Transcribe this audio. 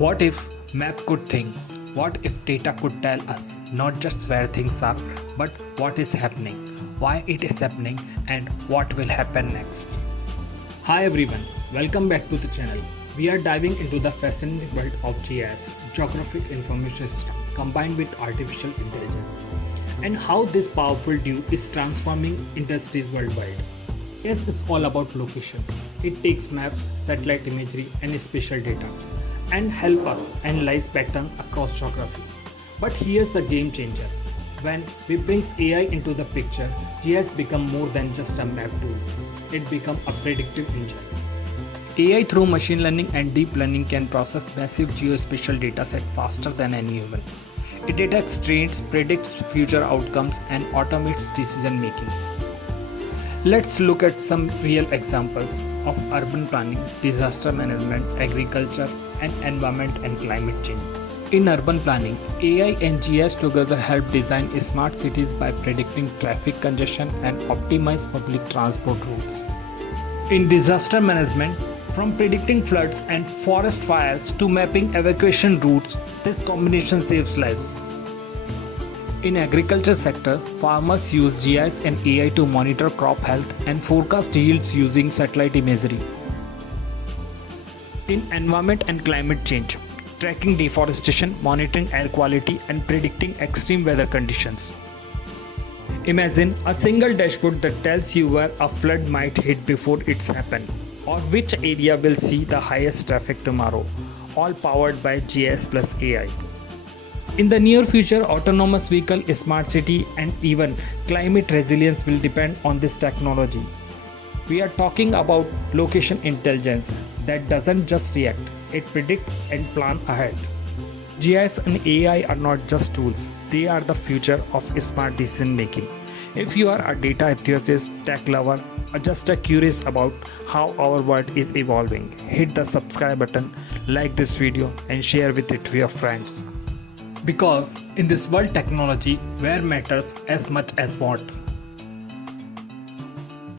What if map could think? What if data could tell us not just where things are, but what is happening, why it is happening, and what will happen next? Hi everyone, welcome back to the channel. We are diving into the fascinating world of GIS, Geographic Information Systems, combined with artificial intelligence, and how this powerful tool is transforming industries worldwide. GIS is all about location. It takes maps, satellite imagery, and spatial data and help us analyze patterns across geography. But here's the game changer. When we bring AI into the picture, GIS become more than just a map tool. It becomes a predictive engine. AI through machine learning and deep learning can process massive geospatial dataset faster than any human. It detects trends, predicts future outcomes, and automates decision making. Let's look at some real examples of urban planning, disaster management, agriculture, and environment and climate change. In urban planning, AI and GIS together help design smart cities by predicting traffic congestion and optimize public transport routes. In disaster management, from predicting floods and forest fires to mapping evacuation routes, this combination saves lives. In agriculture sector, farmers use GIS and AI to monitor crop health and forecast yields using satellite imagery. In environment and climate change, tracking deforestation, monitoring air quality, and predicting extreme weather conditions. Imagine a single dashboard that tells you where a flood might hit before it's happened, or which area will see the highest traffic tomorrow, all powered by GIS plus AI. In the near future, autonomous vehicle, smart city, and even climate resilience will depend on this technology. We are talking about location intelligence that doesn't just react, it predicts and plans ahead. GIS and AI are not just tools, they are the future of smart decision making. If you are a data enthusiast, tech lover, or just curious about how our world is evolving, hit the subscribe button, like this video, and share with it with your friends. Because in this world, technology where matters as much as what.